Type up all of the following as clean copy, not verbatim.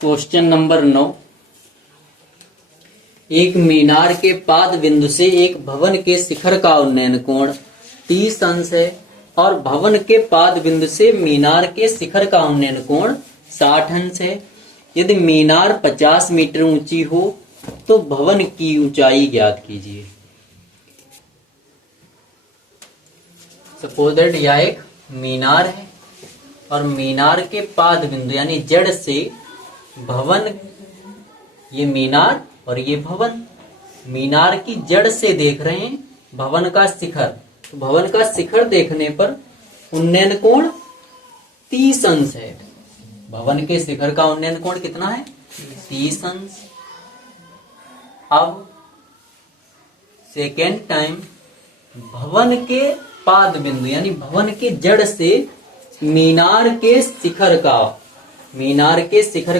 Question number 9। एक मीनार के पाद बिंदु से एक भवन के शिखर का उन्नयन कोण 30 अंश है और भवन के पाद बिंदु से मीनार के शिखर का उन्नयन कोण 60 अंश है। यदि मीनार 50 मीटर ऊंची हो तो भवन की ऊंचाई ज्ञात कीजिए। सपोज दैट यह एक मीनार है और मीनार के पाद बिंदु यानी जड़ से भवन, ये मीनार और ये भवन, मीनार की जड़ से देख रहे हैं भवन का शिखर। तो भवन का शिखर देखने पर उन्नयन कोण 30 अंश है। भवन के शिखर का उन्नयन कोण कितना है? 30 अंश। अब सेकेंड टाइम भवन के पाद बिंदु यानी भवन के जड़ से मीनार के शिखर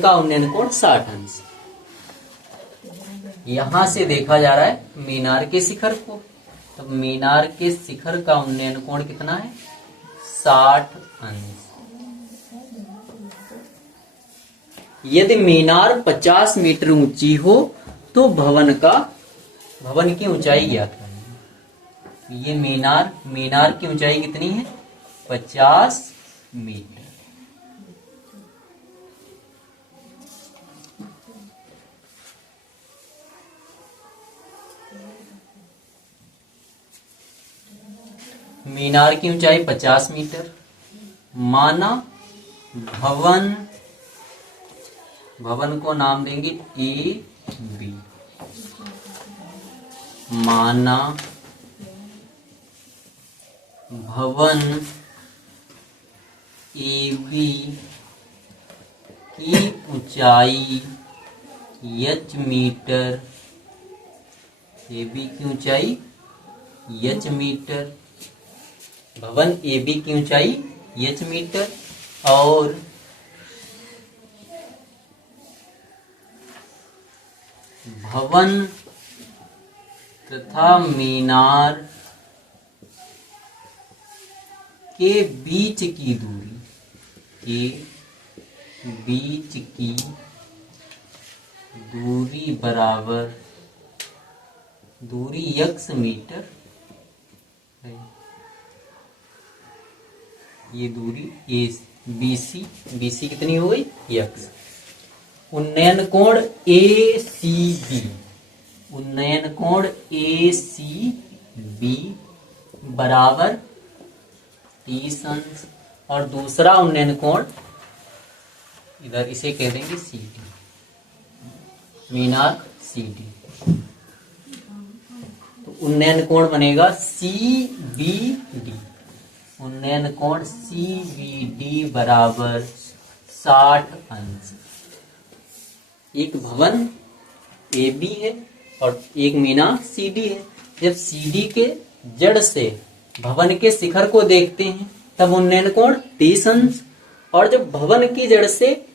का उन्नयन कोण 60 अंश। यहां से देखा जा रहा है मीनार के शिखर को, तो मीनार के शिखर का उन्नयन कोण कितना है? 60 अंश। यदि मीनार 50 मीटर ऊंची हो तो भवन की ऊंचाई ज्ञात करनी। ये मीनार की ऊंचाई कितनी है? 50 मीटर। मीनार की ऊंचाई 50 मीटर। माना भवन को नाम देंगे ए बी। माना भवन ए बी की ऊंचाई h मीटर, ए बी की ऊंचाई h मीटर, भवन ए बी की ऊंचाई h मीटर और भवन तथा मीनार के बीच की दूरी बराबर दूरी x मीटर है। ये दूरी BC कितनी हो गई? x। उन्नयन कोण ACB बराबर 30 अंश और दूसरा उन्नयन कोण इधर इसे कह देंगे CD, मीनार CD। तो उन्नयन कोण बनेगा CBD। उन्नयन कोण CBD बराबर 60 अंश। एक भवन AB है और एक मीनार CD है। जब CD के जड़ से भवन के शिखर को देखते हैं तब उन्नयन कोण 30 अंश, और जब भवन की जड़ से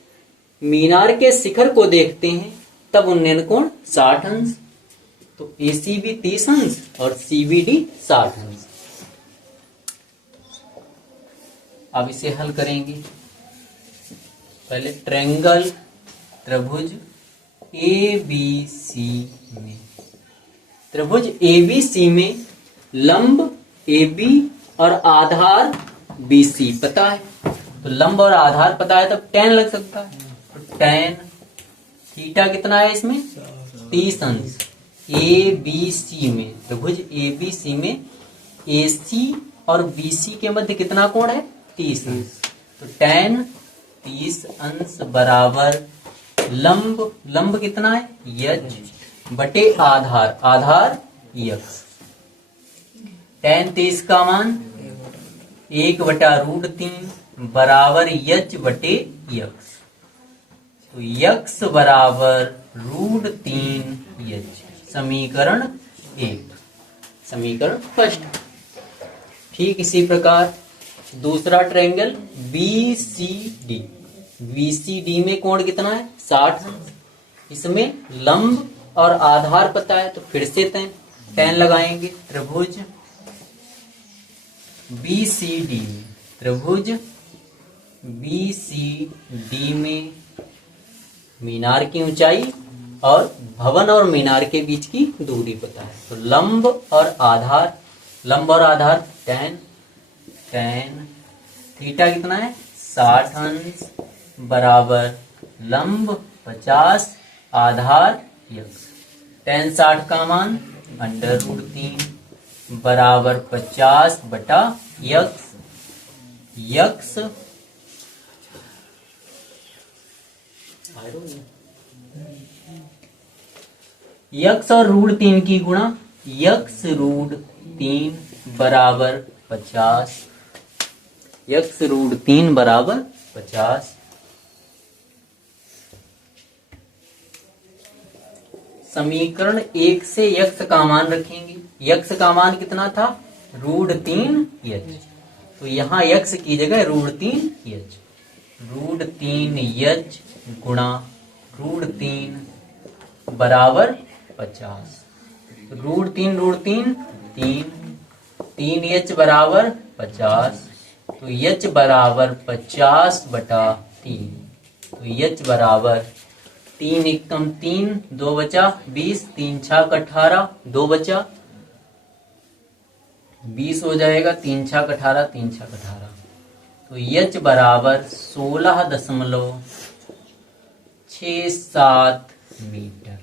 मीनार के शिखर को देखते हैं तब उन्नयन कोण 60 अंश। तो ACB 30 अंश और CBD 60 अंश। अब इसे हल करेंगे। पहले ट्रायंगल त्रिभुज ABC में, त्रिभुज ABC में लंब AB और आधार BC पता है, तो लंब और आधार पता है तब tan लग सकता है। तो tan थीटा कितना है इसमें? 30 अंश। ABC में, त्रिभुज ABC में AC और BC के मध्य कितना कोण है? 30 अंश। तो tan 30 अंश बराबर लंब कितना है? h बटे आधार x। tan 30 का मान 1/√3 बराबर h बटे x। तो x बराबर √3h। समीकरण 1, समीकरण फर्स्ट। ठीक इसी प्रकार दूसरा ट्रायंगल BCD में कोण कितना है? 60 अंश। इसमें लंब और आधार पता है तो फिर से tan लगाएंगे। त्रिभुज BCD में मीनार की ऊंचाई और भवन और मीनार के बीच की दूरी पता है। तो लंब और आधार, लंब और आधार tan थीटा कितना है 60 अंश बराबर लंब 50 आधार यक्स। tan 60 का मान √3 बराबर 50 बटा यक्स। यक्स यक्स और √3 की गुणा, यक्स √3 बराबर 50, यक्स √3 बराबर 50। समीकरण 1 से यक्स का मान रखेंगे। यक्स का मान कितना था √3 यच, तो यहाँ यक्स की जगह √3 यच, √3 यच गुणा √3 बराबर 50, √3 3 यच बराबर 50, तो यच बराबर 50 बटा 3, तो यच बराबर 3 एकम 3, 2 बचा 20, 3 छक 18, 2 बचा 20 हो जाएगा, 3 छक 18, 3 छक 18, तो यच बराबर 16.67 मीटर,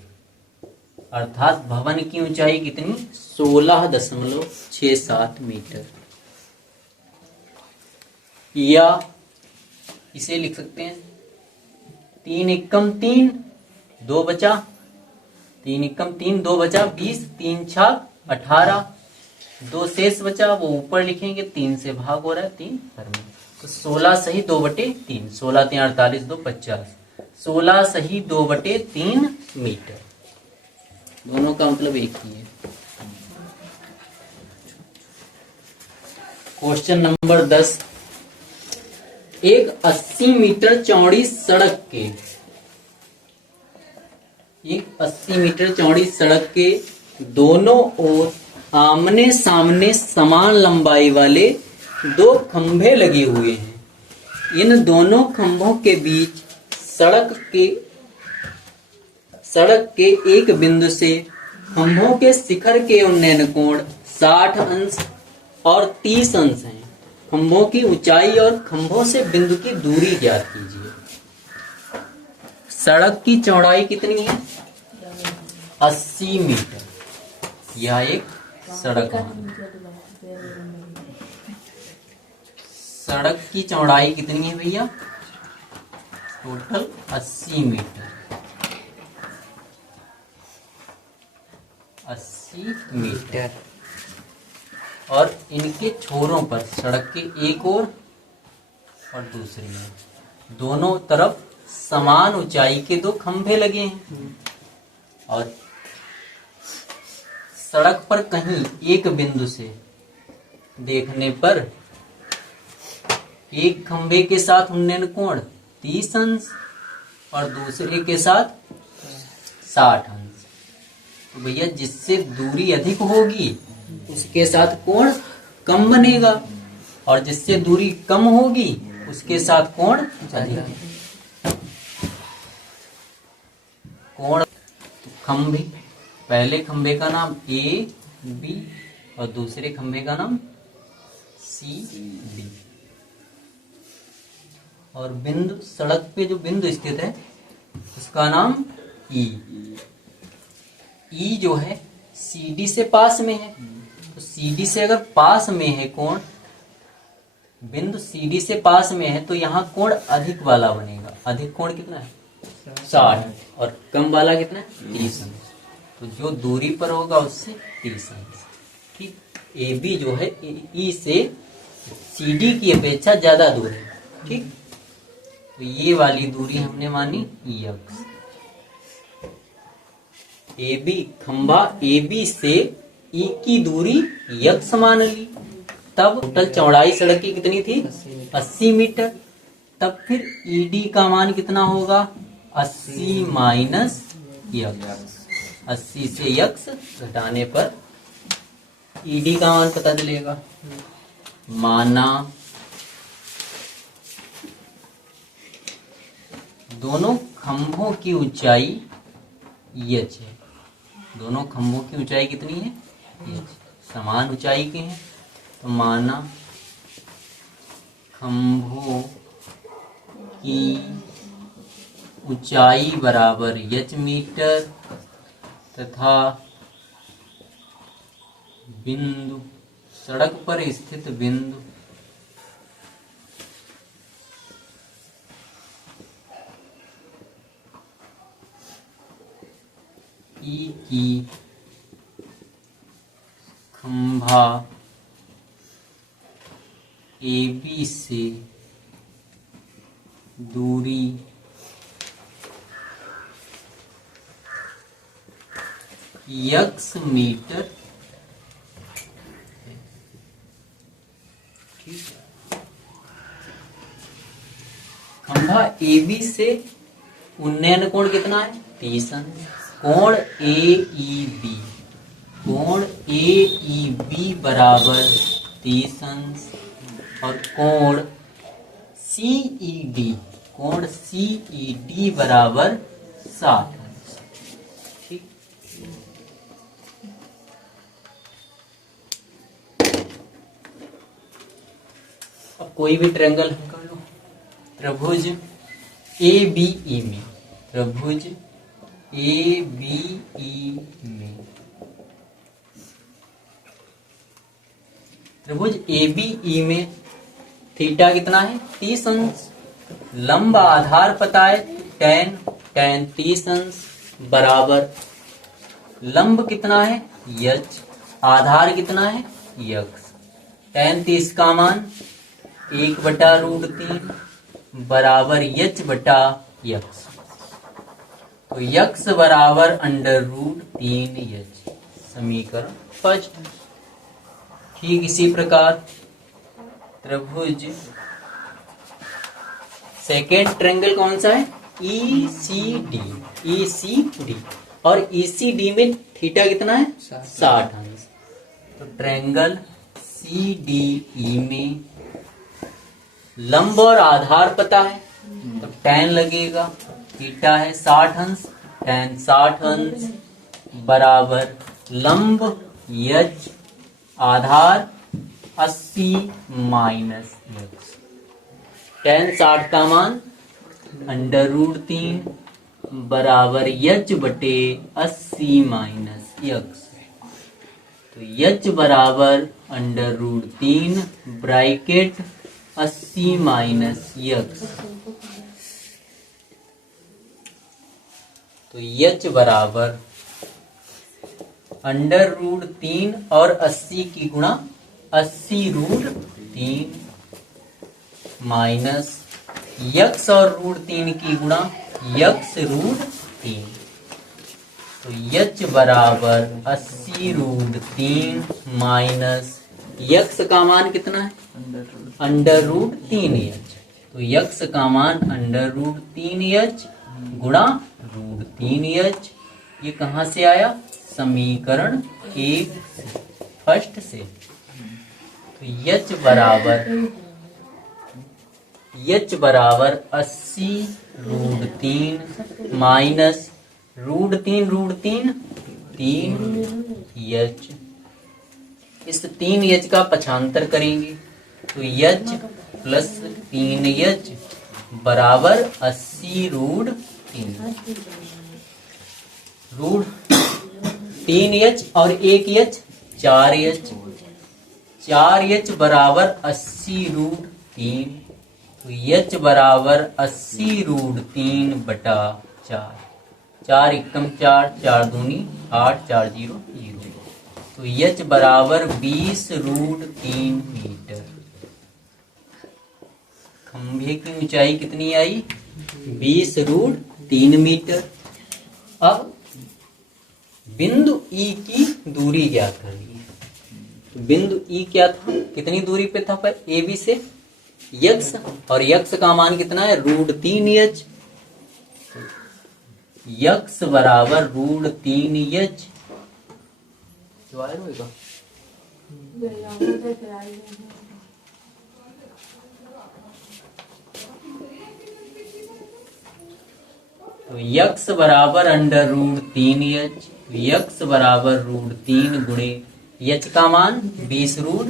अर्थात भवन की ऊंचाई कितनी 16.67 मीटर। या इसे लिख सकते हैं 3 एकम 3, 2 बचा 3 एकम 3, 2 बचा 20, 3 छक 18, 2 शेष बचा वो ऊपर लिखेंगे, 3 से भाग हो रहा है 3 घर में, तो 16 सही 2/3, 16 3 48 2 50, 16 सही 2/3 मीटर। दोनों का मतलब एक ही है। क्वेश्चन नंबर 10, एक 80 मीटर चौड़ी सड़क के, एक 80 मीटर चौड़ी सड़क के दोनों ओर आमने सामने समान लंबाई वाले 2 खंभे लगे हुए हैं। इन दोनों खंभों के बीच सड़क के एक बिंदु से खंभों के शिखर के उन्नयन कोण 60 अंश और 30 अंश हैं। खंभों की ऊंचाई और खंभों से बिंदु की दूरी ज्ञात कीजिए। सड़क की चौड़ाई कितनी है 80 मीटर, यह एक सड़क है। सड़क की चौड़ाई कितनी है भैया टोटल 80 मीटर, 80 मीटर, और इनके छोरों पर सड़क के एक ओर और दूसरी ओर दोनों तरफ समान ऊंचाई के 2 खंभे लगे हैं, और सड़क पर कहीं एक बिंदु से देखने पर एक खंभे के साथ उन्नयन कोण 30 अंश और दूसरे के साथ 60 अंश। तो भैया जिससे दूरी अधिक होगी उसके साथ कोण कम बनेगा, और जिससे दूरी कम होगी उसके साथ कोण अधिक। कोण खंभे, पहले खंभे का नाम ए बी और दूसरे खंभे का नाम सी बी, और बिंदु सड़क पे जो बिंदु स्थित है उसका नाम ई। ई जो है सीडी से पास में है, तो सीडी से अगर पास में है कोण, बिंदु सीडी से पास में है तो यहाँ कोण अधिक वाला बनेगा। अधिक कोण कितना है 60 और कम वाला कितना है 30 अंश, तो जो दूरी पर होगा उससे 30 अंश। ठीक, ए बी जो है ई से सीडी की अपेक्षा ज्यादा दूर है। ठीक, तो ये वाली दूरी हमने मानी यक्स। ए बी खंभा ए बी से ई की दूरी यक्स मान ली, तब टोटल चौड़ाई सड़क की कितनी थी 80 मीटर। तब फिर ईडी का मान कितना होगा 80 माइनस यक्स, 80 से यक्स घटाने पर ईडी का मान पता चलेगा। दोनों खंभों की ऊंचाई h है। दोनों खंभों की ऊंचाई कितनी है? h। समान ऊंचाई के हैं तो माना खंभों की ऊंचाई बराबर h मीटर तथा बिंदु, सड़क पर स्थित बिंदु ई की खंभा AB से दूरी x मीटर। ठीक है। खंभा AB से उन्नयन कोण कितना है? 30 अंश। कोण AEB, कोण AEB बराबर 30 अंश और कोण CED, कोण CED बराबर 60 अंश। ठीक। अब कोई भी ट्रायंगल हम कर लो। त्रिभुज ABE में, त्रिभुज ABE में, त्रिभुज ABE में थीटा कितना है? 30 अंश। लंब आधार पता है tan 30 अंश बराबर लंब कितना है? h, आधार कितना है? x। tan 30 का मान 1/√3 बराबर h बटा x। तो x बराबर √3h, समीकरण फर्स्ट। ठीक इसी प्रकार त्रिभुज सेकेंड ट्रायंगल कौन सा है? ECD, ECD और ECD में थीटा कितना है? 60 अंश। तो ट्रायंगल CDE में लंब और आधार पता है तो tan लगेगा, थीटा है 60 अंश, tan 60 अंश बराबर लंब h, आधार 80 माइनस x। tan 60 का मान √3 बराबर h बटे 80 माइनस x। तो h बराबर √3 ब्रैकेट 80 माइनस x। तो h बराबर √3 और 80 की गुणा 80√3 माइनस x और √3 की गुणा x√3। तो h बराबर 80√3 माइनस x का मान कितना है? √3h। तो x का मान √3h गुणा √3h। ये कहाँ से आया? समीकरण 1 फर्स्ट से। तो h बराबर 80√3 माइनस √3 3h। इस 3h का पक्षांतर करेंगे तो h प्लस 3h बराबर 80√3। √3h और 1h 4h, 4h बराबर 80√3। तो h बराबर 80√3 बटा 4, 4 एकम 4, 4 दूनी 8, 4 0 0। तो h बराबर 20√3 मीटर। खंभे की ऊंचाई कितनी आई? 20√3 मीटर। अब बिंदु E की दूरी ज्ञात करनी है। तो बिंदु E क्या था? कितनी दूरी पे था पर AB से? x, और x का मान कितना है? √3h। x बराबर √3h। तो यक्स बराबर अंडर रूट 3h, यक्स बराबर रूट 3 गुणे यच का मान 20 रूट,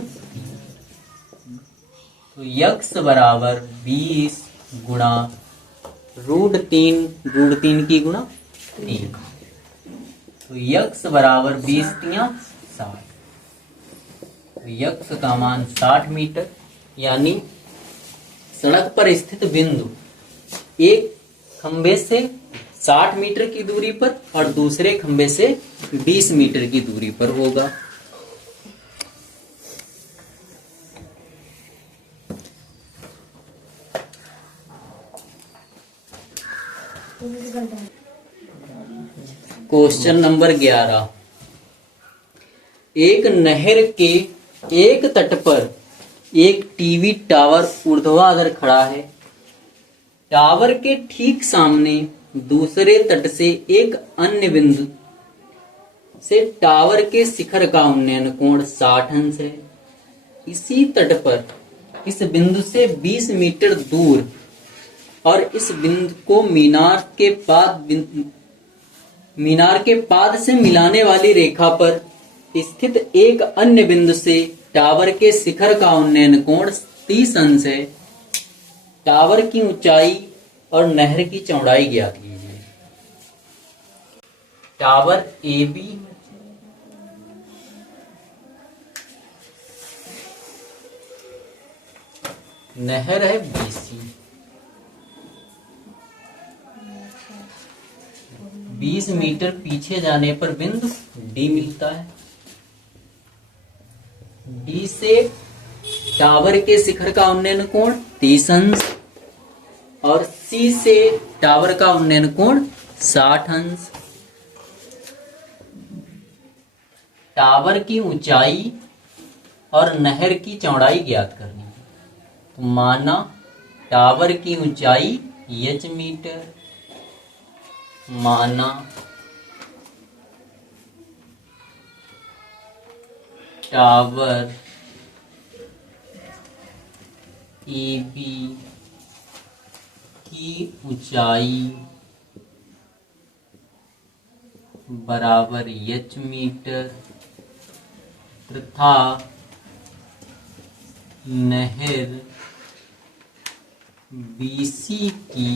तो यक्स बराबर 20 गुणा रूट 3 की गुणा 3, तो यक्स बराबर 20 तिया 60, तो यक्स का मान 60 मीटर, यानी सड़क पर स्थित बिंदु एक खंबे से 60 मीटर की दूरी पर और दूसरे खंबे से 20 मीटर की दूरी पर होगा। क्वेश्चन नंबर 11, एक नहर के एक तट पर एक टीवी टावर ऊर्ध्वाधर खड़ा है। टावर के ठीक सामने दूसरे तट से एक अन्य बिंदु से टावर के शिखर का उन्नयन कोण 60 अंश है। इसी तट पर इस बिंदु से 20 मीटर दूर और इस बिंदु को मीनार के पाद से मिलाने वाली रेखा पर स्थित एक अन्य बिंदु से टावर के शिखर का उन्नयन कोण 30 अंश है। टावर की ऊंचाई और नहर की चौड़ाई ज्ञात कीजिए। टावर ए बी नहर है BC, 20 मीटर पीछे जाने पर बिंदु D मिलता है। D से टावर के शिखर का उन्नयन कोण 30 अंश और C से टावर का उन्नयन कोण 60 अंश। टावर की ऊंचाई और नहर की चौड़ाई ज्ञात करनी है। तो माना टावर की ऊंचाई h मीटर, माना टावर AB की ऊंचाई बराबर h मीटर तथा नहर BC की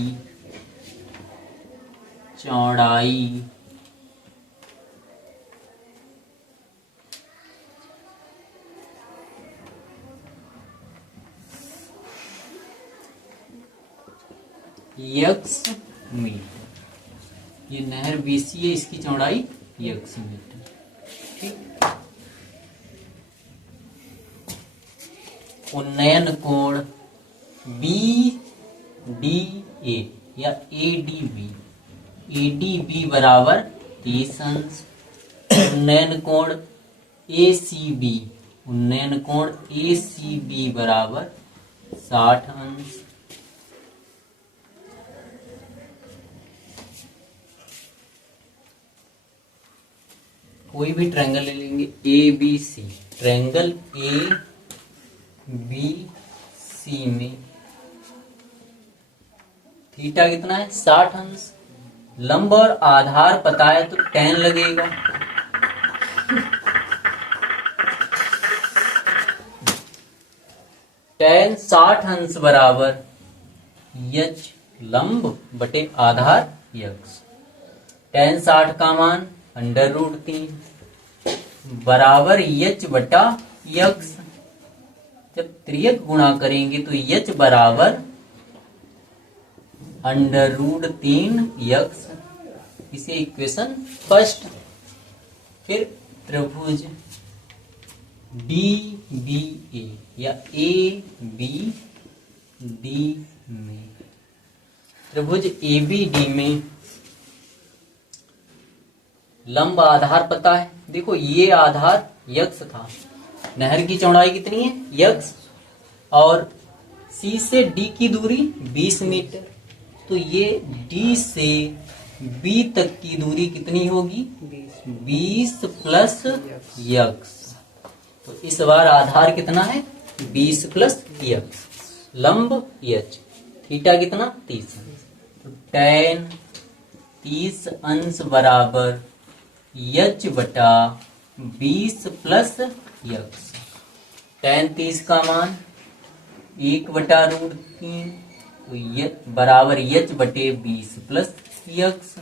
चौड़ाई x मीटर। ये नहर BC है, इसकी चौड़ाई x मीटर। ठीक, उन्नयन कोण BDA या ADB बराबर 30 अंश। उन्नयन कोण ACB बराबर 60 अंश। कोई भी ट्रायंगल ले लेंगे ABC, ट्रायंगल ABC में थीटा कितना है 60 अंश। लंब और आधार पता है तो tan लगेगा। tan 60 अंश बराबर h लंब बटे आधार x। tan 60 का मान √3 बराबर h बटा x। जब त्रियक गुणा करेंगे तो h बराबर √3x। इसे इक्वेशन फर्स्ट। फिर त्रिभुज DBA या ABD में, त्रिभुज ABD में लंब आधार पता है। देखो ये आधार x था, नहर की चौड़ाई कितनी है x, और C से D की दूरी 20 मीटर, तो ये D से B तक की दूरी कितनी होगी 20 प्लस x। तो इस बार आधार कितना है 20 प्लस x, लंब h, थीटा कितना 30। तो tan 30 अंश बराबर यच बटा 20 प्लस यक्स। tan 30 का मान 1/√3 तो बराबर यच बटे 20 प्लस यक्स।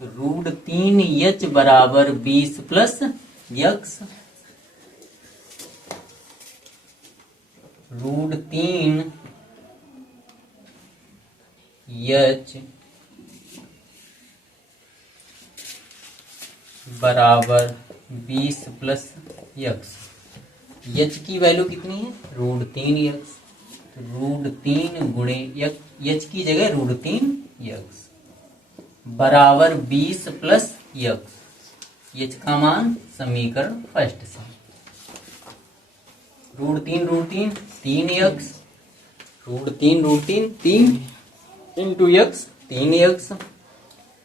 तो √3 यच बराबर 20 प्लस यक्स। √3 यच बराबर 20 प्लस यक्स। यच की वैल्यू कितनी है? √3 यक्स। तो √3 गुणे यच की जगह √3 यक्स बराबर 20 प्लस यक्स। यच का मान समीकरण फर्स्ट से √3 3 यक्स, √3 3 इंटू यक्स 3 यक्स।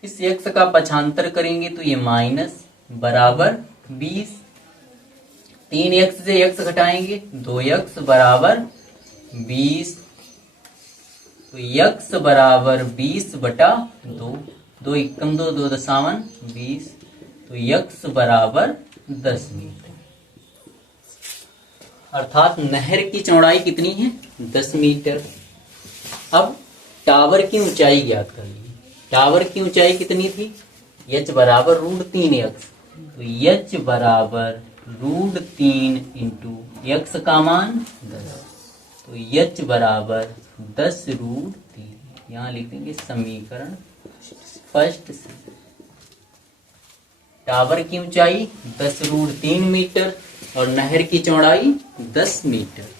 इस यक्स का पक्षांतर करेंगे तो ये माइनस बराबर 20। 3 यक्स से यक्स घटाएंगे 2 यक्स बराबर 20। तो यक्स बराबर 20 बटा 2, 2 एकम 2 2 दशावन 20। तो यक्स बराबर 10 मीटर। अर्थात नहर की चौड़ाई कितनी है? 10 मीटर। अब टावर की ऊंचाई ज्ञात करिए। टावर की ऊंचाई कितनी थी? h बराबर √3 यक्स। तो h बराबर √3 इंटू यक्स का मान 10। तो h बराबर 10 √3। यहाँ लिख देंगे समीकरण फर्स्ट से। टावर की ऊंचाई 10 √3 मीटर और नहर की चौड़ाई 10 मीटर।